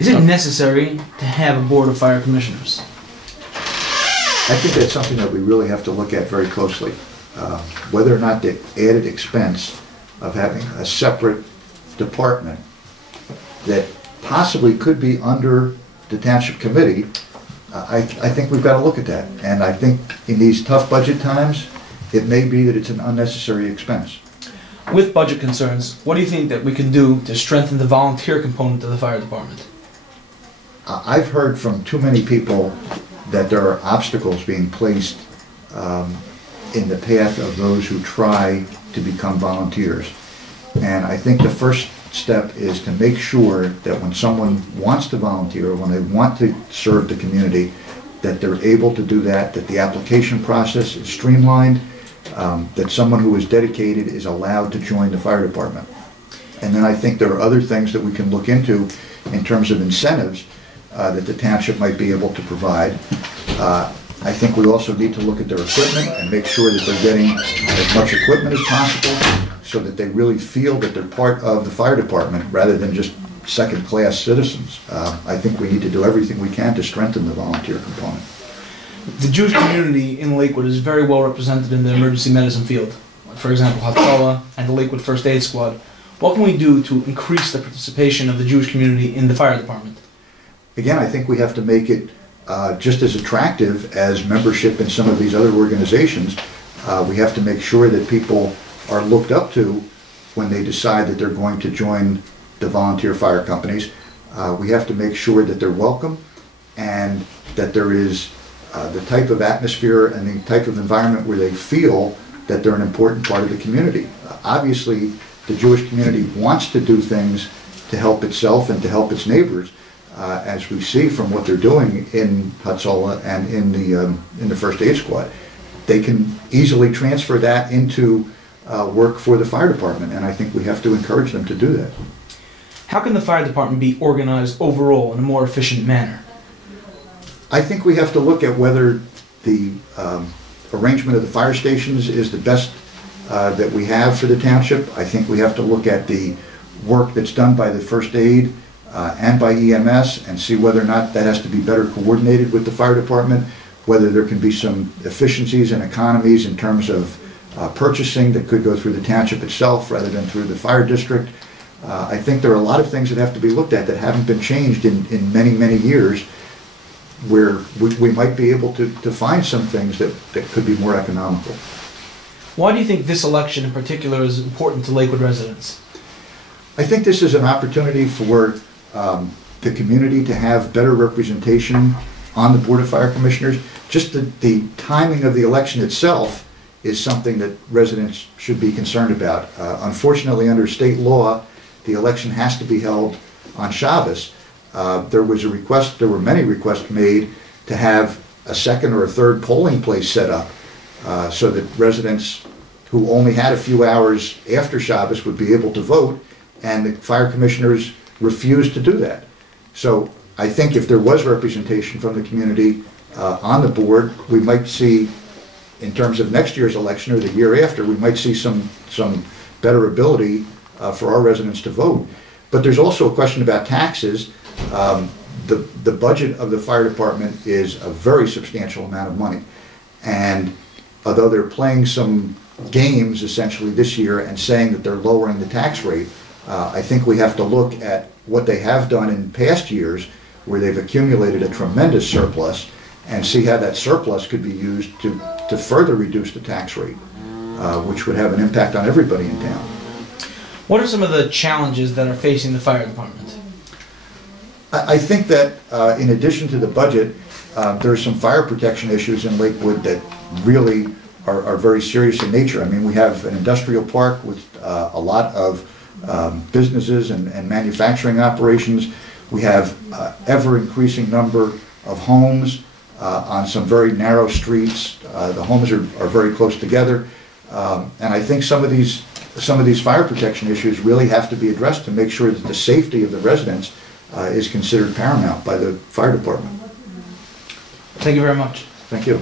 Is it necessary to have a board of fire commissioners? I think that's something that we really have to look at very closely. Whether or not the added expense of having a separate department that possibly could be under the township committee, I think we've got to look at that. And I think in these tough budget times, it may be that it's an unnecessary expense. With budget concerns, what do you think that we can do to strengthen the volunteer component of the fire department? I've heard from too many people that there are obstacles being placed in the path of those who try to become volunteers. And I think the first step is to make sure that when someone wants to volunteer, when they want to serve the community, that they're able to do that, that the application process is streamlined, that someone who is dedicated is allowed to join the fire department. And then I think there are other things that we can look into in terms of incentives that the township might be able to provide. I think we also need to look at their equipment and make sure that they're getting as much equipment as possible so that they really feel that they're part of the fire department rather than just second-class citizens. I think we need to do everything we can to strengthen the volunteer component. The Jewish community in Lakewood is very well represented in the emergency medicine field. For example, Hatzalah and the Lakewood First Aid Squad. What can we do to increase the participation of the Jewish community in the fire department? Again, I think we have to make it just as attractive as membership in some of these other organizations. We have to make sure that people are looked up to when they decide that they're going to join the volunteer fire companies. We have to make sure that they're welcome and that there is the type of atmosphere and the type of environment where they feel that they're an important part of the community. Obviously, the Jewish community wants to do things to help itself and to help its neighbors, as we see from what they're doing in Hatzalah and in the First Aid Squad. They can easily transfer that into work for the fire department, and I think we have to encourage them to do that. How can the fire department be organized overall in a more efficient manner? I think we have to look at whether the arrangement of the fire stations is the best that we have for the township. I think we have to look at the work that's done by the first aid and by EMS and see whether or not that has to be better coordinated with the fire department, whether there can be some efficiencies and economies in terms of purchasing that could go through the township itself rather than through the fire district. I think there are a lot of things that have to be looked at that haven't been changed in many, many years, where we might be able to find some things that could be more economical. Why do you think this election in particular is important to Lakewood residents? I think this is an opportunity for the community to have better representation on the Board of Fire Commissioners. Just the timing of the election itself is something that residents should be concerned about. Unfortunately, under state law, the election has to be held on Shabbos. There were many requests made to have a second or a third polling place set up so that residents who only had a few hours after Shabbos would be able to vote, and the fire commissioners refused to do that. So I think if there was representation from the community on the board, we might see, in terms of next year's election or the year after, we might see some better ability for our residents to vote. But there's also a question about taxes. The budget of the fire department is a very substantial amount of money. And although they're playing some games essentially this year and saying that they're lowering the tax rate, I think we have to look at what they have done in past years where they've accumulated a tremendous surplus and see how that surplus could be used to further reduce the tax rate, which would have an impact on everybody in town. What are some of the challenges that are facing the fire department? I think that in addition to the budget, there are some fire protection issues in Lakewood that really are very serious in nature. I mean, we have an industrial park with a lot of businesses and manufacturing operations. We have ever-increasing number of homes on some very narrow streets. The homes are very close together. And I think some of these fire protection issues really have to be addressed to make sure that the safety of the residents is considered paramount by the fire department. Thank you very much. Thank you.